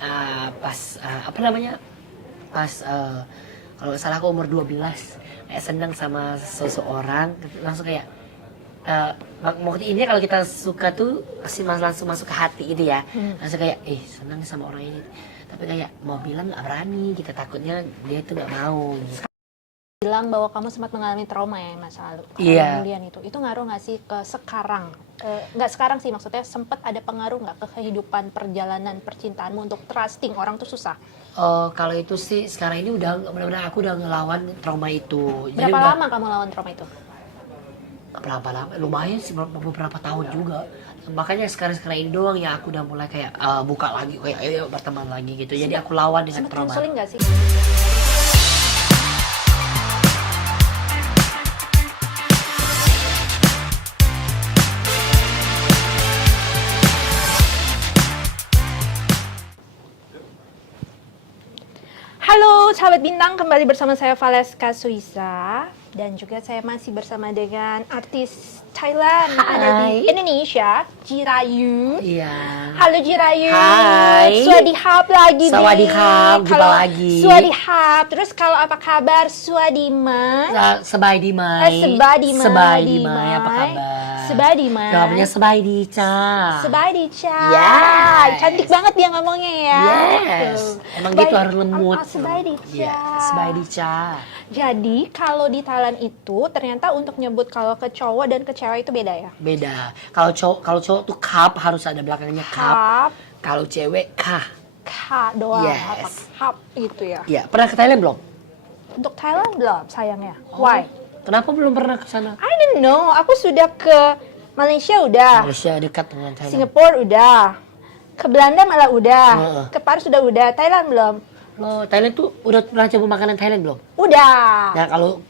apa namanya, pas kalau nggak salah aku umur 12 kayak senang sama seseorang langsung kayak maksudnya ini kalau kita suka tuh pasti langsung masuk ke hati gitu ya. Langsung kayak senang sama orang ini, tapi kayak mau bilang nggak berani, kita takutnya dia tuh nggak mau gitu. Bilang bahwa kamu sempat mengalami trauma ya masa lalu Iya. kemudian itu ngaruh nggak sih ke sekarang? Nggak sekarang sih, maksudnya sempat ada pengaruh nggak ke kehidupan perjalanan percintaanmu untuk trusting orang tuh susah? Kalau itu sih sekarang ini udah benar-benar aku udah ngelawan trauma itu. Jadi Berapa udah, lama kamu lawan trauma itu? berapa lama? Lumayan sih, beberapa tahun juga. Makanya sekarang ini doang ya aku udah mulai kayak buka lagi, kayak ayo berteman lagi gitu. Jadi aku lawan dengan Sempat trauma. konseling nggak sih? Halo sahabat bintang, kembali bersama saya Valeska Suisa. Dan juga saya masih bersama dengan artis Thailand yang ada di Indonesia, Jirayu. Iya. Halo Jirayu. Hai. Swadihap lagi. Sawadihap, jumpa Kalau lagi. Swadihap. Terus kalau apa kabar? Swadima. Sebaidimai. Sebadimai. Sebaidimai, apa kabar? Sebadimai. Jawabnya Sebaidica. Sebadica. Yes. Cantik banget dia ngomongnya ya. Yes. Emang gitu harus lembut. Sebadica. Iya, Sebaidica. Jadi kalau di Thailand itu ternyata untuk nyebut kalau ke cowok dan ke cewek itu beda ya? Beda. Kalau cowok tuh cup harus ada belakangnya cup. Hap, Kalau cewek kah. ka doang, Yes. hap gitu ya. Iya, pernah ke Thailand belum? Untuk Thailand belum sayangnya. Why? Kenapa belum pernah ke sana? I don't know. Aku sudah ke Malaysia udah, Malaysia dekat dengan Thailand. Singapura udah, ke Belanda malah udah, Heeh. ke Paris udah. Thailand belum? Lo Thailand tuh udah pernah coba makanan Thailand belum? Udah. Nah, kalau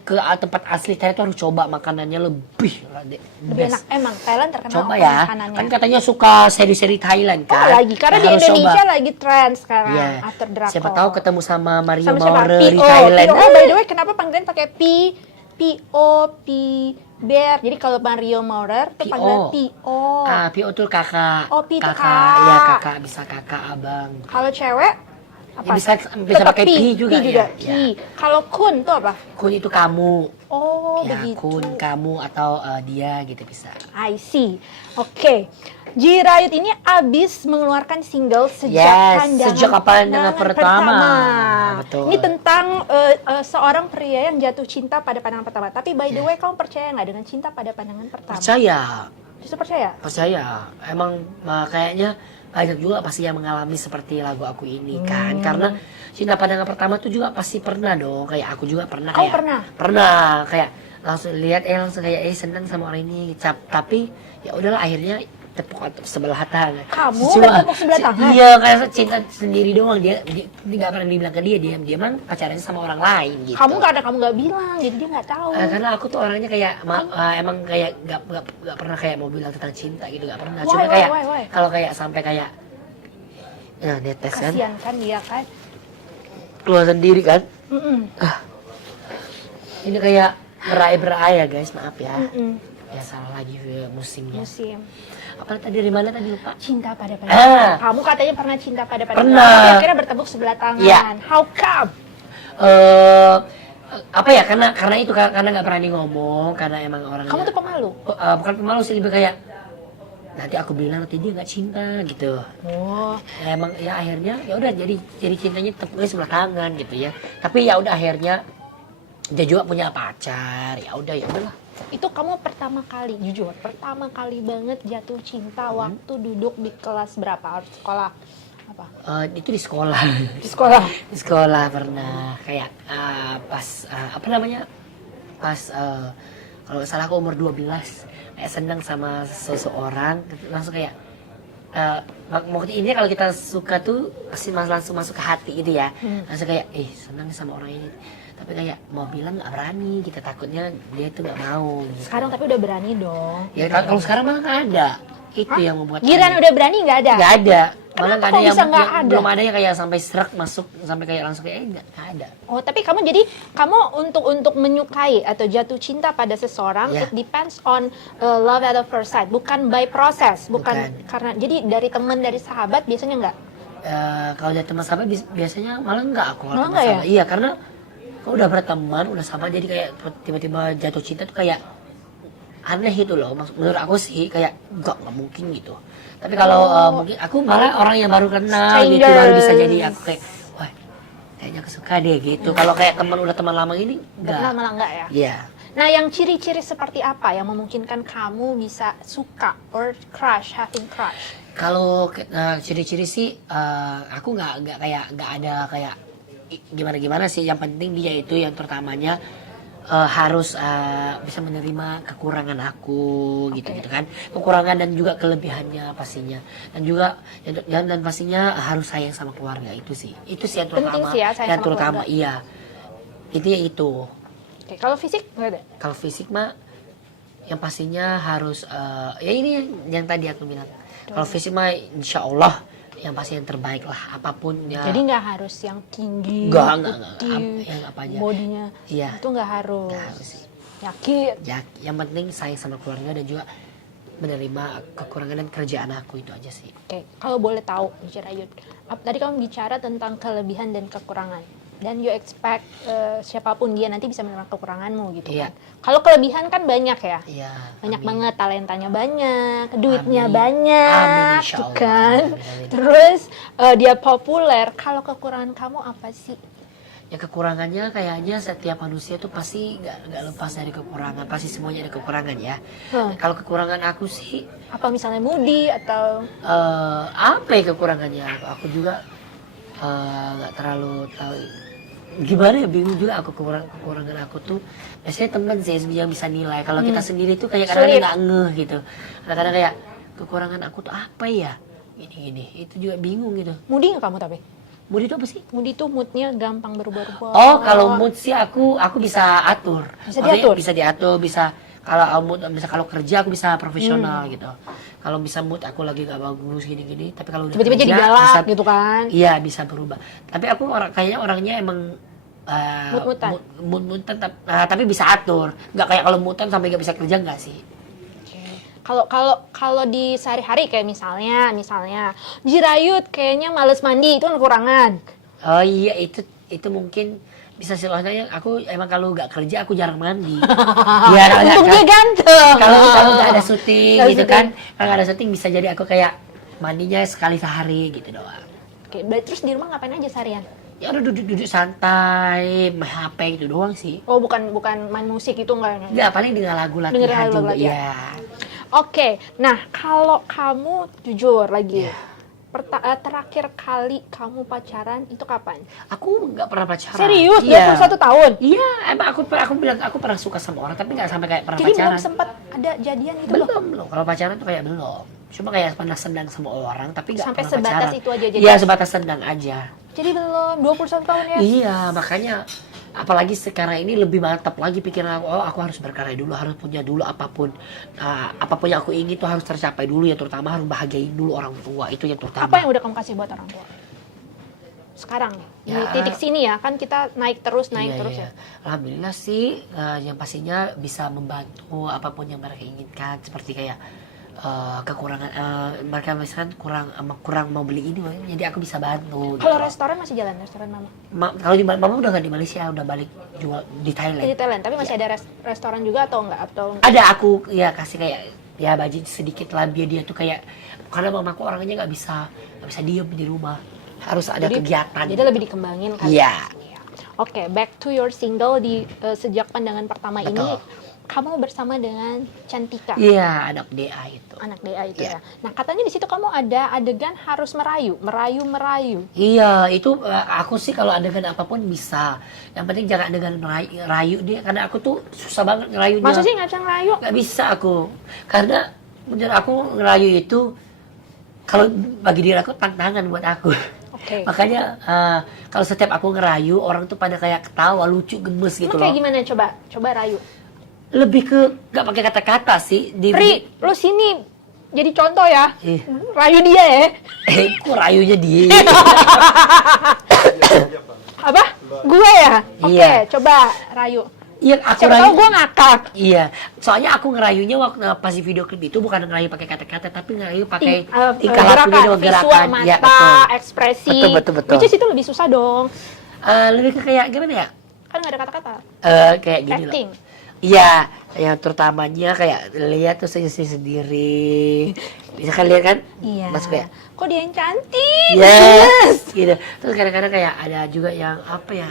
ke tempat asli Thailand tuh harus coba makanannya lebih Lebih best. enak emang. Thailand terkenal Coba apa ya. makanannya? Kan katanya suka seri-seri Thailand Oh kan. lagi, karena Nah, di harus Indonesia coba. lagi tren sekarang Iya. after drakor. Siapa tahu ketemu sama Mario Sama siapa? Maurer di P.O. Thailand. P.O. By the way, kenapa panggilan pakai P.O. Bear. Jadi kalau Mario Maurer tuh P.O. panggilan P.O. P.O. tuh kakak. Oh, P itu kakak. kak. Iya, kakak, bisa kakak, abang. Kalau cewek apa? Ya, bisa Tetap pakai P juga ya. P. Ya. Kalau kun tuh apa? Kun itu kamu. Oh, Ya, begitu. kun, kamu atau dia gitu bisa. I see. Oke. Jirayut ini abis mengeluarkan single sejak Yes, pandangan, sejak pandangan pertama. Betul. Ini tentang seorang pria yang jatuh cinta pada pandangan pertama. Tapi by the way, kamu percaya nggak dengan cinta pada pandangan pertama? Percaya. Justru percaya? Percaya. Emang kayaknya banyak juga pasti yang mengalami seperti lagu aku ini kan. Karena cinta pandangan pertama tuh juga pasti pernah dong. Kayak aku juga pernah. Kamu kayak, pernah? Pernah. Kayak langsung lihat langsung kayak senang sama orang ini. Tapi ya udahlah akhirnya tepuk sebelah tangan. Kamu bertepuk sebelah tangan? Iya, kayak cinta sendiri doang. Dia nggak pernah dibilang ke dia emang pacarannya sama orang lain gitu. Kamu nggak bilang, jadi dia nggak tahu. Karena aku tuh orangnya kayak emang kayak nggak pernah kayak mau bilang tentang cinta gitu, nggak pernah. Cuma kayak kalau kayak sampai kayak netes kan, Kasian kan dia kan. keluar sendiri kan. Mm-mm. Ini kayak berai ya guys, maaf ya. Mm-mm. Ya salah lagi musimnya. Musim. Apa tadi dari mana tadi lupa? Cinta pada pandangan. Kamu katanya pernah cinta pada pandangan. Pernah. Tapi akhirnya bertepuk sebelah tangan. Iya. How come? Apa ya, karena itu karena nggak berani ngomong, karena emang orangnya Kamu tuh pemalu. bukan pemalu sih, lebih kayak nanti aku bilang nanti dia nggak cinta gitu. Oh. Ya, emang ya akhirnya ya udah jadi cintanya tepuknya sebelah tangan gitu ya. Tapi ya udah akhirnya dia juga punya pacar. Ya udahlah. Itu kamu pertama kali, jujur, pertama kali banget jatuh cinta waktu duduk di kelas berapa? Harus sekolah apa? Itu di sekolah. Di sekolah. Di sekolah pernah kayak pas apa namanya? Pas kalau nggak salah aku umur 12 kayak senang sama seseorang langsung kayak maksudnya ini kalau kita suka tuh pasti langsung masuk ke hati gitu ya. Langsung kayak senang sama orang ini, tapi kayak mau bilang nggak berani, kita takutnya dia tuh nggak mau gitu. Sekarang tapi udah berani dong. Ya kalau sekarang malah nggak ada. Itu yang membuat Giran udah berani nggak ada? nggak ada. Kenapa Malah nggak ada kok yang, bisa nggak ada? belum ada yang kayak sampai serak masuk sampai kayak langsung kayak nggak ada. Oh, tapi kamu untuk menyukai atau jatuh cinta pada seseorang, Yeah. it depends on love at the first sight, bukan by process, bukan Bukan. karena jadi dari teman dari sahabat biasanya enggak. kalau jadi teman sahabat biasanya malah enggak aku kalau Malah teman enggak ya? sahabat. Iya, karena kalau udah berteman, udah sama jadi kayak tiba-tiba jatuh cinta tuh kayak aneh gitu loh. Menurut aku sih kayak enggak mungkin gitu. Tapi kalau mungkin aku malah orang yang baru kenal gitu baru bisa jadi aku kayak wah kayaknya aku suka deh gitu. Kalau kayak teman udah teman lama ini enggak. Malah enggak ya? Iya. Nah, yang ciri-ciri seperti apa yang memungkinkan kamu bisa suka or having crush? Kalau ciri-ciri sih aku nggak ada kayak gimana sih. Yang penting dia itu yang pertamanya harus bisa menerima kekurangan aku gitu kan, kekurangan dan juga kelebihannya pastinya, dan juga dan pastinya harus sayang sama keluarga. Itu sih yang Penting terutama sih ya, sayang yang sama terutama keluarga. iya itu. Oke, kalau fisik nggak ada? Kalau fisik mah yang pastinya harus ya ini yang tadi aku bilang. Kalau fisik mah insya Allah yang pasti yang terbaik lah apapun ya. Jadi nggak harus yang tinggi, Enggak, putih, yang apa aja. bodinya Iya. itu nggak harus. Nggak harus sih. Yakin? Ya, yang penting sayang sama keluarga dan juga menerima kekurangan dan kerjaan aku, itu aja sih. Oke, kalau boleh tahu, Jirayut, tadi kamu bicara tentang kelebihan dan kekurangan, dan you expect siapapun dia nanti bisa menerima kekuranganmu gitu Iya. kan. Kalau kelebihan kan banyak ya, Iya. banyak amin. banget, talentanya banyak, duitnya Amin. banyak, Amin, insya tuh Allah. kan. Amin, amin. Terus dia populer. Kalau kekurangan kamu apa sih? Ya kekurangannya kayaknya setiap manusia tuh pasti nggak lepas dari kekurangan, pasti semuanya ada kekurangan ya. Kalau kekurangan aku sih Apa misalnya moody atau apa ya kekurangannya? Aku juga nggak terlalu tahu gimana ya, bingung juga aku. Kekurangan aku tuh biasanya temen sih yang bisa nilai. Kalau kita sendiri tuh kayak kadang-kadang Sulit. nggak ngeh gitu. Kadang-kadang kayak kekurangan aku tuh apa ya? Gini itu juga bingung gitu. moody nggak kamu tapi? Mood itu apa sih? Moody tuh moodnya gampang berubah-ubah. Oh, kalau mood sih aku bisa atur. Bisa Maksudnya diatur? Bisa diatur, bisa kalau mood, bisa kalau kerja aku bisa profesional gitu. Kalau bisa mood aku lagi gak bagus gini-gini, tapi kalau udah Tiba-tiba jadi kerja, galak bisa, gitu kan? Iya, bisa berubah. Tapi aku kayaknya orangnya emang Mood-moodan. mood-moodan, tapi bisa atur. Nggak kayak kalau moodan sampai gak bisa kerja, nggak sih. Kalau di sehari-hari kayak misalnya Jirayut kayaknya males mandi, itu kan kekurangan. Oh iya, itu mungkin bisa silahnya. Aku emang kalau nggak kerja aku jarang mandi. Iya, Untung dia ganteng. kalau nggak ada syuting Nggak gitu syuting. kan, kalau nggak ada syuting bisa jadi aku kayak mandinya sekali sehari gitu doang. Oke, terus di rumah ngapain aja seharian? Ya udah duduk santai, main HP gitu doang sih. Oh, bukan main musik itu enggak? Nggak, paling dengar lagu Dengerin latihan lagu juga. latihan. Iya. Oke, nah kalau kamu jujur lagi, Iya. terakhir kali kamu pacaran itu kapan? Aku nggak pernah pacaran. Serius? Iya. 21 tahun? Iya, emang aku bilang aku pernah suka sama orang tapi nggak sampai kayak pernah Jadi pacaran. belum sempat ada jadian itu belum, belum? belum. Kalau pacaran tuh kayak belum. Cuma kayak pernah sendang sama orang tapi nggak Sampai pernah sebatas pacaran. itu aja jadi? Iya, sebatas sendang aja. Jadi belum 21 tahun ya? Iya, makanya apalagi sekarang ini lebih mantap lagi pikiran aku. Oh, aku harus berkarya dulu, harus punya dulu apapun. Apapun yang aku ingin tuh harus tercapai dulu ya, terutama harus bahagiain dulu orang tua. Itu yang terutama. Apa yang udah kamu kasih buat orang tua? Sekarang nih, di Ya. titik sini ya, kan kita naik terus Iya, ya. Alhamdulillah sih, yang pastinya bisa membantu apapun yang mereka inginkan, seperti kayak kekurangan mereka misalkan kurang mau beli ini, jadi aku bisa bantu. Kalau gitu. restoran masih jalan, restoran mama? Kalau di mama udah nggak di Malaysia, udah balik jual di Thailand. Di Thailand, tapi masih ada restoran juga atau enggak? Ada, aku ya kasih kayak ya budget sedikit lah biar dia tuh kayak, karena mamaku orangnya nggak bisa diem di rumah, harus ada kegiatan. Jadi lebih dikembangin kan? Iya. Oke, back to your single di sejak pandangan pertama Betul. ini, kamu bersama dengan Cantika, Iya, anak DA itu. anak DA itu Iya. ya. Nah, katanya di situ kamu ada adegan harus merayu. Iya, itu aku sih kalau adegan apapun bisa. Yang penting jangan adegan rayu dia, karena aku tuh susah banget ngerayunya. Masa sih nggak bisa ngerayu? Nggak bisa aku, karena menurut aku ngerayu itu kalau bagi diri aku tantangan buat aku. Oke. Makanya kalau setiap aku ngerayu orang tuh pada kayak ketawa, lucu, gemes gitu Emang kayak loh. gimana coba rayu? Lebih ke nggak pakai kata-kata sih. Ri, lu sini jadi contoh ya. Eh. Rayu dia ya. Kok rayunya dia? Apa? Gue ya? Oke, Iya. coba rayu. Iya, aku Siapa tahu gue ngakak. Iya, soalnya aku ngerayunya waktu pas di video klip itu bukan ngerayu pakai kata-kata, tapi ngerayu pakai tingkah lakunya doang, visual gerakan. mata, Ya, betul. ekspresi. Betul. Which is itu lebih susah dong. Lebih ke kayak gimana ya? Kan nggak ada kata-kata. Kayak gini Acting. loh. Iya, yang terutamanya kayak lihat tuh saya sendiri. Bisa kan lihat kan? Iya. Masuk kayak Kok dia yang cantik? yes, gitu. Terus kadang-kadang kayak ada juga yang apa ya?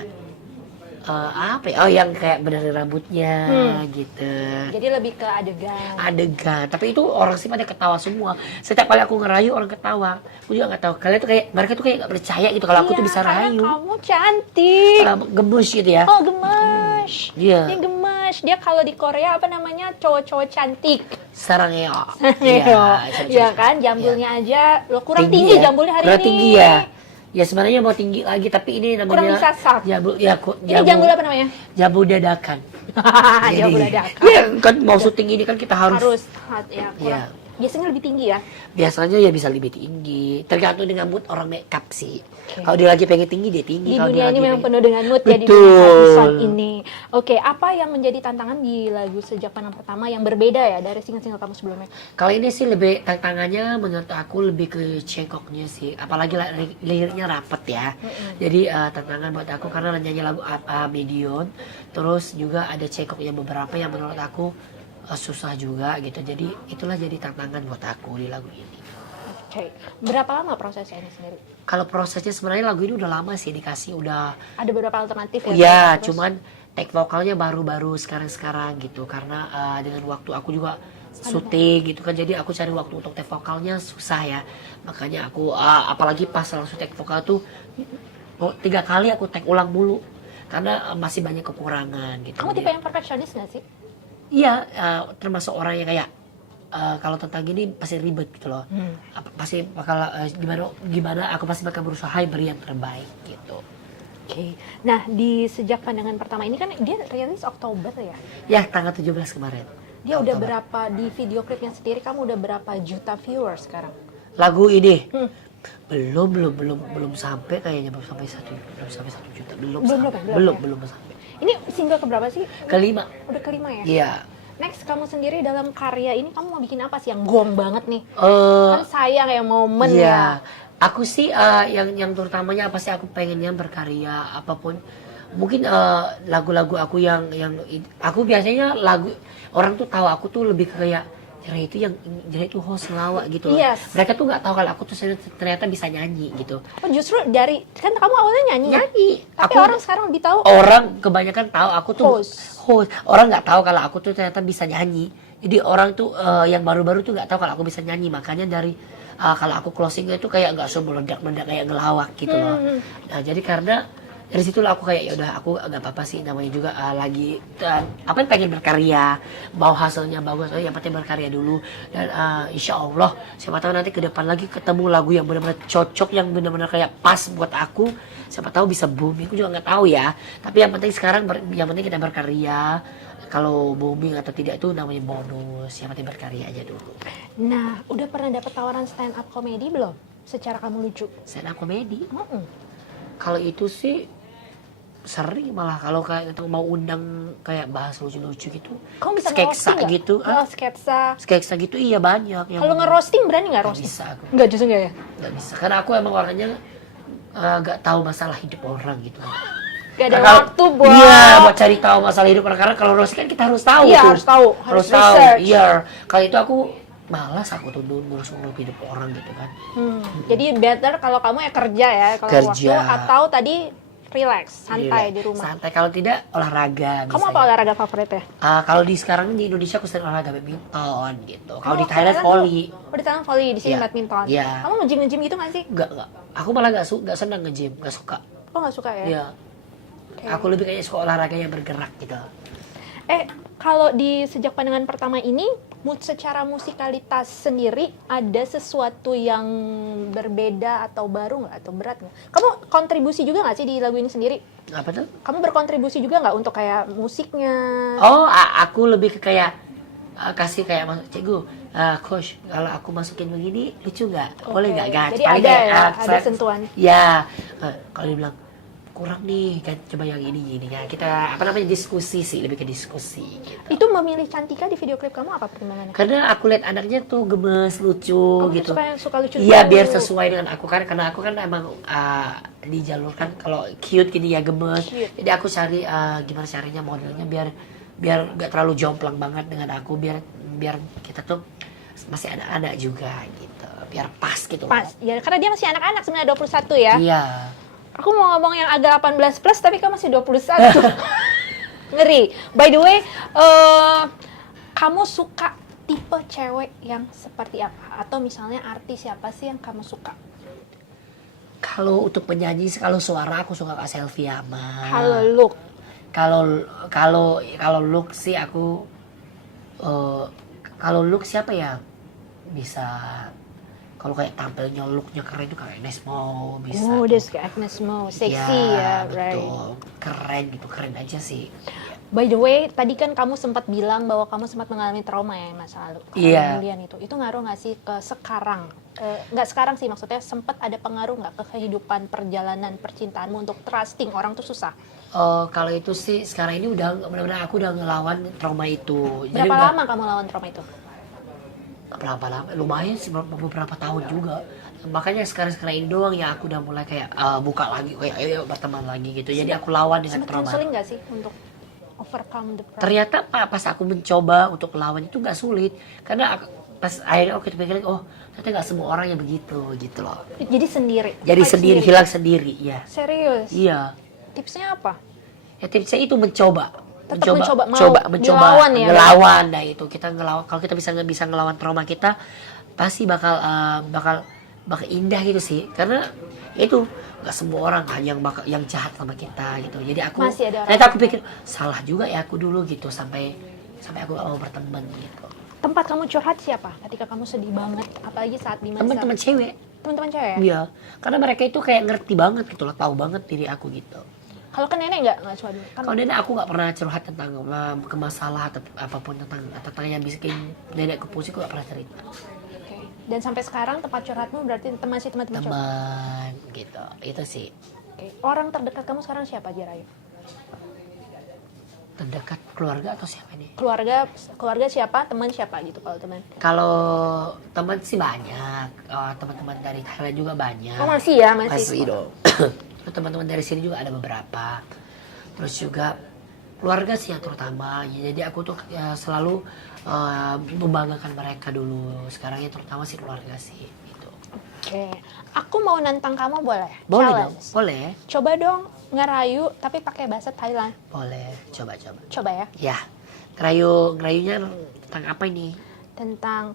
Oh yang kayak benerin rambutnya gitu. Jadi lebih ke adegan. Tapi itu orang sih pada ketawa semua. Setiap kali aku ngerayu orang ketawa. Aku juga nggak tahu. Kalian tuh kayak mereka tuh kayak nggak percaya gitu kalau aku tuh bisa karena rayu. kamu cantik. Gemes gitu ya. Oh, gemes. Iya. Dia gemes. Dia kalau di Korea apa namanya? Cowok-cowok cantik. Sarangeo. Iya kan, jambulnya aja lo kurang tinggi ya. jambulnya hari kurang ini. tinggi ya. Ya sebenarnya mau tinggi lagi tapi ini namanya Kurang disasar. Jambul ya Ini jambul apa namanya? jambul dadakan. Jambul dadakan. Ya kan mau syuting ini kan kita harus Ya, kurang. Iya. Biasanya lebih tinggi ya. Biasanya ya bisa lebih tinggi, tergantung dengan mood orang makeup sih. Kalau dia lagi pengen tinggi dia tinggi. Di Kalau dunia dia ini lagi memang pengen- penuh dengan mood ya di Betul. dunia Hardison ini. Oke, apa yang menjadi tantangan di lagu Sejak Pandang Pertama yang berbeda ya dari single-single kamu sebelumnya? Kalau ini sih lebih tantangannya menurut aku lebih ke cengkoknya sih, apalagi liriknya rapet ya. Jadi tantangan buat aku karena nyanyi lagu Medion, terus juga ada cengkoknya beberapa yang menurut aku susah juga gitu. Jadi itulah jadi tantangan buat aku di lagu ini. Oke, berapa lama prosesnya ini sendiri? Kalau prosesnya sebenarnya lagu ini udah lama sih dikasih udah. Ada beberapa alternatif ya? Iya, Terus- cuman take vokalnya baru-baru sekarang gitu karena dengan waktu aku juga syuting gitu kan, jadi aku cari waktu untuk take vokalnya susah ya. Makanya aku apalagi pas langsung take vokal tuh 3 kali aku take ulang mulu karena masih banyak kekurangan gitu. Kamu tipe yang perfeksionis nggak sih? Iya, termasuk orang yang kayak kalau tentang gini pasti ribet gitu loh. Pasti bakal gimana aku pasti bakal berusaha beri yang terbaik gitu. Oke. Nah, di Sejak Pandangan Pertama ini kan dia rilis Oktober ya? Ya, tanggal 17 kemarin. Dia udah Oktober. berapa di video klipnya sendiri, kamu udah berapa juta viewers sekarang? Lagu ini belum sampai kayaknya, belum sampai 1 juta, belum sampai. Ini single keberapa sih? Kelima. Udah kelima ya? Iya. Next, kamu sendiri dalam karya ini kamu mau bikin apa sih yang gong banget nih? Eh, Kan sayang ya momen iya. ya. Aku sih yang terutamanya apa sih, aku pengennya berkarya apapun. Mungkin lagu-lagu aku yang aku biasanya lagu orang tuh tahu aku tuh lebih ke kayak Jera itu host ngelawak gitu loh. Yes. Mereka tuh nggak tahu kalau aku tuh ternyata bisa nyanyi gitu. Oh, justru dari kan kamu awalnya nyanyi ya? Nyanyi. Tapi Aku- orang sekarang lebih tahu Orang kebanyakan tahu aku tuh Host. Orang nggak tahu kalau aku tuh ternyata bisa nyanyi. Jadi orang tuh yang baru-baru tuh nggak tahu kalau aku bisa nyanyi. Makanya dari kalau aku closingnya itu kayak nggak meledak-meledak kayak ngelawak gitu loh. Nah jadi karena dari situlah aku kayak ya udah aku nggak apa-apa sih, namanya juga lagi apa pengen berkarya, mau hasilnya bagus, yang penting berkarya dulu. Dan insya Allah siapa tahu nanti ke depan lagi ketemu lagu yang benar-benar cocok, yang benar-benar kayak pas buat aku, siapa tahu bisa booming. Aku juga nggak tahu ya, tapi yang penting sekarang yang penting kita berkarya. Kalau booming atau tidak itu namanya bonus, yang penting berkarya aja dulu. Nah, udah pernah dapet tawaran stand up comedy belum? Secara kamu lucu? Stand up comedy Mm-mm. kalau itu sih sering, malah kalau kayak mau undang kayak bahas lucu-lucu gitu, Kamu bisa sketsa nge-roasting nggak? gitu, Oh, sketsa. sketsa gitu iya banyak yang Kalau nge-roasting berani nggak nggak roasting? bisa aku, Nggak, justru nggak ya? nggak bisa karena aku emang orangnya nggak tahu masalah hidup orang gitu. Gak ada Karena- waktu buat... Iya, buat cari tahu masalah hidup orang, karena kalau roasting kan kita harus tahu Iya, tuh. harus tahu, harus tahu. research. Iya, kalau itu aku malas aku tuh ngurus hidup orang gitu kan. Jadi better kalau kamu ya kerja ya, kalau Kerja. waktu atau tadi relax, santai Relax. di rumah. Santai, kalau tidak olahraga. Kamu apa misalnya. olahraga favorit ya? Kalau di sekarang di Indonesia aku sering olahraga badminton gitu. Kalau Oh, di Thailand volley. Oh, di Thailand volley, di sini Iya. badminton. Iya. Kamu nge-gym gitu nggak sih? Enggak. Aku malah nggak senang nge-gym, nggak suka. Oh, nggak suka ya? Iya. Oke. Aku lebih kayaknya suka olahraga yang bergerak gitu. Kalau di Sejak Pandangan Pertama ini, secara musikalitas sendiri ada sesuatu yang berbeda atau baru nggak atau berat nggak? Kamu kontribusi juga nggak sih di lagu ini sendiri? Apa tuh? Kamu berkontribusi juga nggak untuk kayak musiknya? Oh, aku lebih ke kayak kasih kayak masuk cikgu, coach, kalau aku masukin begini lucu nggak? Boleh nggak? Jadi Paling ada kayak, ya, ada sentuhan. Ya, kalau dia bilang kurang nih kan, coba yang ini gini ya, kita apa namanya diskusi sih, lebih ke diskusi gitu. Itu memilih Cantika di video klip kamu apa pertimbangannya? Karena aku lihat anaknya tuh gemes, lucu Kamu gitu. suka lucu. Iya, biar sesuai dengan aku kan, karena aku kan emang dijalurkan kalau cute gini ya, gemes. Cute. Jadi aku cari gimana caranya modelnya biar gak terlalu jomplang banget dengan aku, biar kita tuh masih anak-anak juga gitu, biar pas gitu. Pas, ya karena dia masih anak-anak sebenarnya 21 ya. Iya. Aku mau ngomong yang agak 18 plus tapi kamu masih 21. Ngeri. By the way, kamu suka tipe cewek yang seperti apa? Atau misalnya artis siapa sih yang kamu suka? Kalau untuk penyanyi, kalau suara aku suka Kak Selvi Ama. Kalau look? Kalau look sih aku kalau look siapa ya? Bisa kalau kayak tampilnya looknya keren itu kayak Agnes Mo bisa. Oh, dia suka Agnes Mo, seksi ya, right? Betul. Keren gitu, keren aja sih. By the way, tadi kan kamu sempat bilang bahwa kamu sempat mengalami trauma ya masa lalu. Iya. Kemudian itu ngaruh nggak sih ke sekarang? Nggak sekarang sih, maksudnya sempat ada pengaruh nggak ke kehidupan perjalanan percintaanmu untuk trusting orang tuh susah? Kalau itu sih sekarang ini udah benar-benar aku udah ngelawan trauma itu. Jadi Berapa udah, lama kamu lawan trauma itu? berapa lama? Lumayan sih, beberapa tahun juga. Makanya sekarang ini doang ya aku udah mulai kayak buka lagi, kayak ayo berteman lagi gitu. Jadi aku lawan dengan Sempat trauma. konseling nggak sih untuk overcome the problem? Ternyata pas aku mencoba untuk lawan itu nggak sulit, karena pas akhirnya aku pikirin, oh ternyata nggak semua orang yang begitu gitu loh. Jadi sendiri? Jadi Fight sendiri, hilang sendiri ya. Serius? Iya. Tipsnya apa? Ya tipsnya itu mencoba. Tetap mencoba, ngelawan ya? Ngelawan, nah itu kita ngelawan. Kalau kita bisa ngelawan trauma kita, pasti bakal indah gitu sih. Karena itu nggak semua orang kan yang jahat sama kita gitu. Jadi aku Masih ada orang ternyata aku pikir salah juga ya aku dulu gitu, sampai aku gak mau berteman gitu. Tempat kamu curhat siapa? Ketika kamu sedih banget, apalagi saat di masa Teman-teman cewek. Teman-teman cewek ya? Iya. Karena mereka itu kayak ngerti banget gitu loh, tahu banget diri aku gitu. Kalau ke nenek nggak coba dulu? Kan Kalau nenek aku nggak pernah curhat tentang ke masalah atau apapun tentang yang bisa bikin nenek pusing, aku nggak pernah cerita. Oke. Dan sampai sekarang tempat curhatmu berarti masih teman-teman curhat? Teman gitu, itu sih. Oke. Orang terdekat kamu sekarang siapa, Jirayu? Terdekat keluarga atau siapa nih? Keluarga siapa, teman siapa gitu kalau teman? Kalau teman sih banyak, teman-teman dari Thailand juga banyak. Oh masih ya, masih. Masih dong. Teman-teman dari sini juga ada beberapa. Terus juga keluarga sih yang terutama. Jadi aku tuh selalu membanggakan mereka dulu. Sekarang yang terutama sih keluarga sih. Gitu. Oke. Aku mau nantang kamu boleh? Boleh dong, Challenge. boleh. Coba dong ngerayu tapi pakai bahasa Thailand. Boleh, coba. Coba ya. Ya, ngerayunya tentang apa ini? Tentang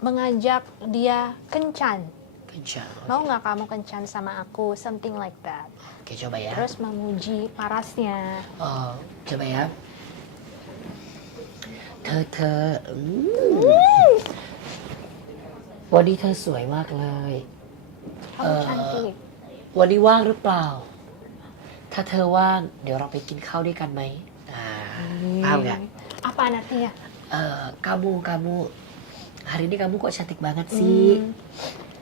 mengajak dia kencan. Kencan. Mau nggak kamu kencan sama aku? Something like that. Oke, coba ya. Terus memuji parasnya. Oh, coba ya. Th วันนี้เธอสวยมากเลย Kamu cantik. วันนี้ว่างหรือเปล่า ถ้าเธอว่างเดี๋ยวเราไปกินข้าวด้วยกันไหมpaham nggak? Apa artinya? Kamu hari ini kamu kok cantik banget sih.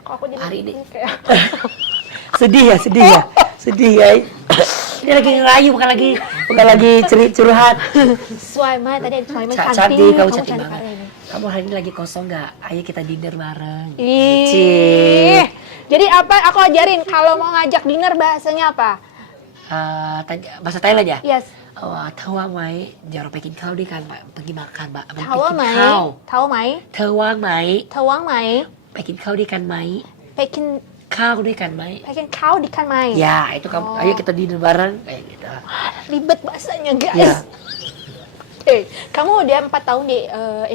Kok aku jadi Hari ini. kayak Sedih ya. Ini lagi ngerayu, bukan lagi curhat. Suaima tadi ada Suaima Cantik, cantik. kamu cantik banget. hari ini. Kamu hari ini lagi kosong nggak? Ayo kita dinner bareng. Ih. Jadi apa? Aku ajarin kalau mau ngajak dinner bahasanya apa? Bahasa Thailand ya? Yes. เธอว่างไหมเดี๋ยวเราไปกินข้าวด้วยกันไปกินmakan ไปกิน Tahu mai? ข้าว Tahu mai? เธอว่างไหม Tawang mai? ไปกินข้าวด้วยกันไหม Pekin ข้าวด้วยกันไหม pekin kau di kan mai. Ya itu kamu ayo kita dinner bareng kayak gitu. Ribet bahasanya guys. Ya. Oke, kamu udah 4 tahun di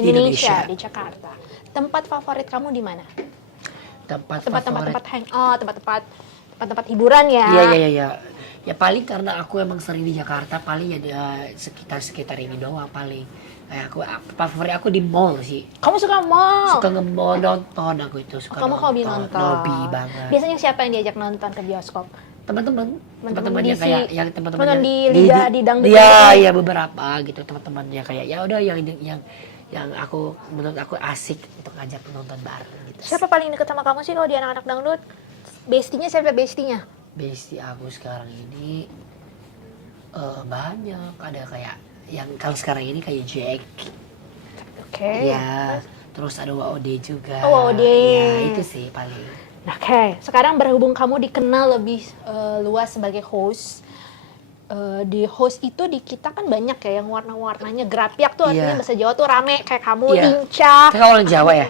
Indonesia, Indonesia. di Jakarta. Tempat favorit kamu di mana? Tempat Tempat hangout, tempat hiburan ya. Iya. Ya paling karena aku emang sering di Jakarta, paling ya di sekitar ini doang paling. Kayak favorit aku di mall sih. Kamu suka mall? Suka nge-mall nonton aku itu suka Kamu hobi nonton. Hobi banget. Biasanya siapa yang diajak nonton ke bioskop? Teman-temannya di kayak si- yang teman-temannya teman di liga di dangdut Iya, gitu. ya beberapa gitu teman-temannya kayak ya udah yang aku menurut aku asik untuk ngajak nonton bareng gitu. Siapa paling deket sama kamu sih kalau di anak-anak dangdut? Bestinya siapa bestinya? Bestie aku sekarang ini banyak. Ada kayak yang kalau sekarang ini kayak Jack. Oke. Ya, terus ada WOD juga. Oh, WOD. Ya, itu sih paling. Oke, sekarang berhubung kamu dikenal lebih luas sebagai host, di host itu di kita kan banyak ya yang warna-warnanya. Grapiak tuh artinya Iya. bahasa Jawa tuh rame kayak kamu, Iya. lincah, Kakak orang Jawa ya?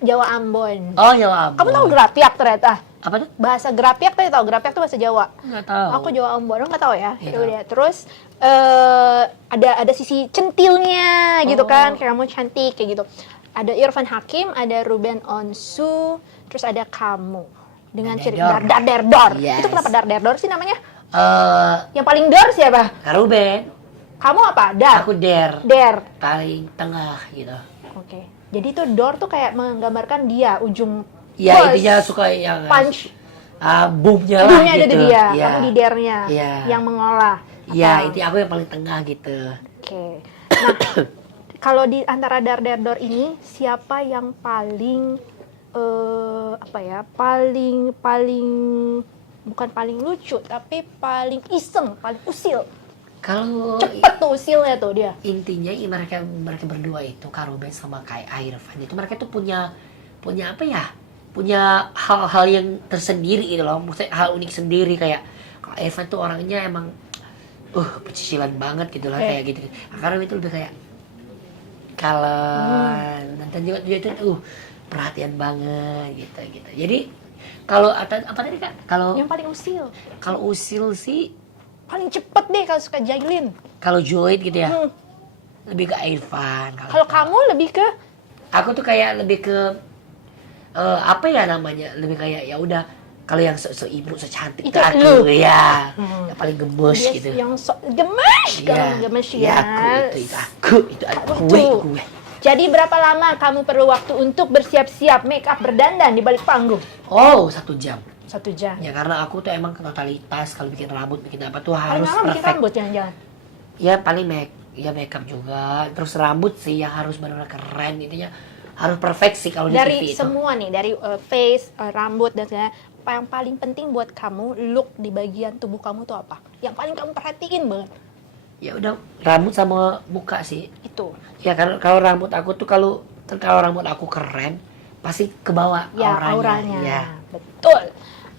Jawa Ambon. Oh, Jawa Ambon. Kamu tahu grapiak ternyata? Apa tuh? Bahasa grapiak tuh tahu? Grapiak tuh bahasa Jawa. Nggak tahu. Aku Jawa Ambon, nggak tahu ya. Iya. Ya udah. Terus ada sisi centilnya gitu Oh. kan, kayak kamu cantik kayak gitu. Ada Irfan Hakim, ada Ruben Onsu, terus ada kamu dengan ciri Darderdor. Darderdor. Yes. Itu kenapa Darderdor sih namanya? Eh, Yang paling dor siapa? Kak Ruben, Kamu apa? Dar. aku Der, Der. paling tengah gitu. Oke. Jadi itu dor tuh kayak menggambarkan dia ujung Ya, bus, intinya suka yang punch. boomnya lah Ujungnya ada gitu. di dia, Iya. kamu di dernya Iya. yang mengolah. Iya, Atau- itu aku yang paling tengah gitu. Oke. Nah, kalau di antara Dar Der Dor ini siapa yang paling apa ya? Paling bukan paling lucu, tapi paling iseng, paling usil. Kalau Cepet tuh usilnya tuh dia. intinya mereka berdua itu Kak Ruben sama Kak Irfan itu mereka tuh punya apa ya? Punya hal-hal yang tersendiri gitu loh. Maksudnya hal unik sendiri kayak Kak Irfan tuh orangnya emang pecicilan banget gitu lah Oke. kayak gitu. Karena itu lebih kayak kalem dan juga dia itu perhatian banget gitu. Jadi kalau apa tadi Kak? Yang paling usil. Kalau usil sih Paling cepet deh kalau suka Jailin. kalau Joy gitu ya. Hmm. Lebih ke Irfan. Kalau kamu lebih ke Aku tuh kayak lebih ke apa ya namanya? Lebih kayak ya udah kalau yang ibu secantik Itu aku lu. ya. Yang paling gemes dia gitu. yang gemes, Iya. kamu gemes Ya, ya. itu aku Tuh. gue. Jadi berapa lama kamu perlu waktu untuk bersiap-siap, make up, berdandan di balik panggung? Oh, 1 jam. 1 jam. Ya karena aku tuh emang totalitas kalau bikin rambut, bikin apa tuh Paling harus lama bikin perfect. rambut jangan-jangan. Ya paling make up juga. Terus rambut sih yang harus benar-benar keren intinya harus perfect sih kalau di Dari TV itu. semua nih, dari face, rambut dan segala, yang paling penting buat kamu look di bagian tubuh kamu tuh apa? Yang paling kamu perhatiin banget Ya udah rambut sama muka sih. itu. Ya kalau rambut aku tuh kalau rambut aku keren pasti kebawa Ya, auranya. auranya. Ya. Betul.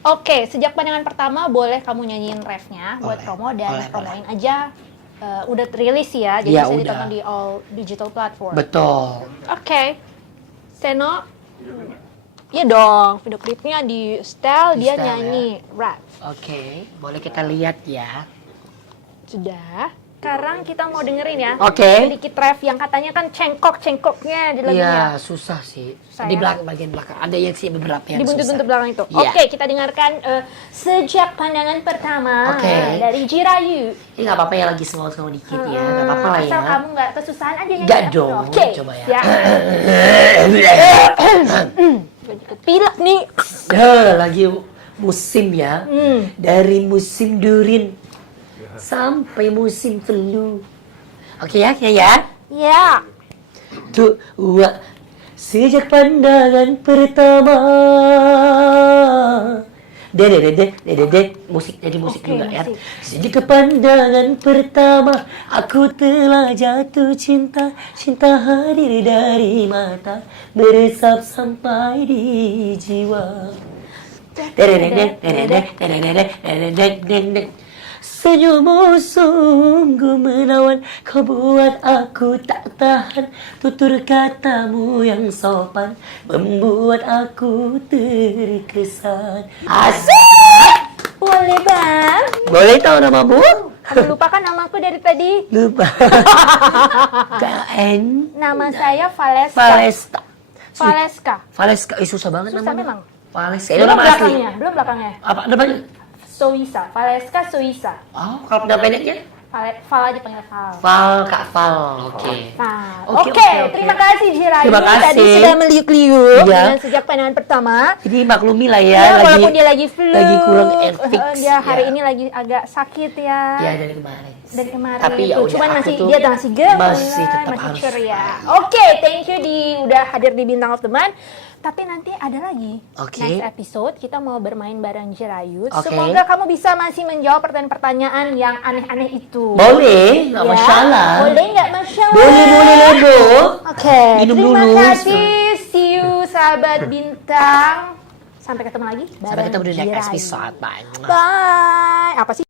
Oke, sejak pandangan pertama boleh kamu nyanyiin refnya buat Boleh. promo dan Boleh, promoin aja. Udah rilis ya, jadi Ya, bisa udah. ditonton di all digital platform. Betul. Oke, Seno, iya dong, video klipnya di style Di dia style, nyanyi rap. Oke, boleh kita lihat ya. Sudah. Sekarang kita mau dengerin ya. Oke. Sedikit rap yang katanya kan cengkok-cengkoknya di lagunya. Iya, susah sih. Susah Di ya? belakang bagian belakang ada yang sih beberapa Di yang buntut-buntut susah. belakang itu. Iya. Oke, kita dengarkan Sejak Pandangan Pertama Oke. dari Jirayu. Ini nggak apa-apa ya lagi semangat dikit ya, nggak apa-apa lah ya. Asal kamu nggak kesusahan aja nyanyi. Nggak ya. dong, Oke. coba ya. Pilek nih. Lagi musim ya. Dari musim durin sampai musim flu. Oke ya, ya. Ya. Tuh, sejak pandangan pertama. Musik jadi musik Oke, juga ya. musik. Sejak pandangan pertama aku telah jatuh cinta, cinta hadir dari mata, meresap sampai di jiwa. Senyummu sungguh menawan, kau buat aku tak tahan. Tutur katamu yang sopan membuat aku terkesan. Asik! Boleh bang. Boleh tahu namamu? Kamu lupakan namaku dari tadi. Lupa. KN Nama saya Valeska. Valesta. Valeska. Valeska, susah banget Susah namanya. memang. Valeska, itu Belum nama asli. belakangnya, belum belakangnya. Apa namanya? Soisa, Valeska Soisa. Oh, kalau nama pendeknya? Val aja panggil Val. Val, Kak Val. Oke. Nah, Oke, oke. oke. Terima kasih Jirayu. Terima kasih. Tadi sudah meliuk-liuk Iya. dengan sejak pandangan pertama. Jadi maklumi lah Ya, ya, walaupun dia lagi flu. lagi kurang fix. Dia hari ya. ini lagi agak sakit ya. Ya dari kemarin. Dari kemarin Tapi itu. ya udah, Cuman aku masih tuh dia masih gemes, masih tetap masih harus ceria. semangat. Oke, thank you udah hadir di Bintang of the Month. Tapi nanti ada lagi. Oke. Next episode kita mau bermain bareng Jerayut. Oke. Semoga kamu bisa masih menjawab pertanyaan-pertanyaan yang aneh-aneh itu. Boleh, nggak masalah. Boleh nggak masalah? Boleh Lego. Oke, Minum terima dulu. kasih. See you sahabat bintang. Sampai ketemu lagi. Sampai ketemu di next Jerayut. episode. Bye. Bye. Apa sih?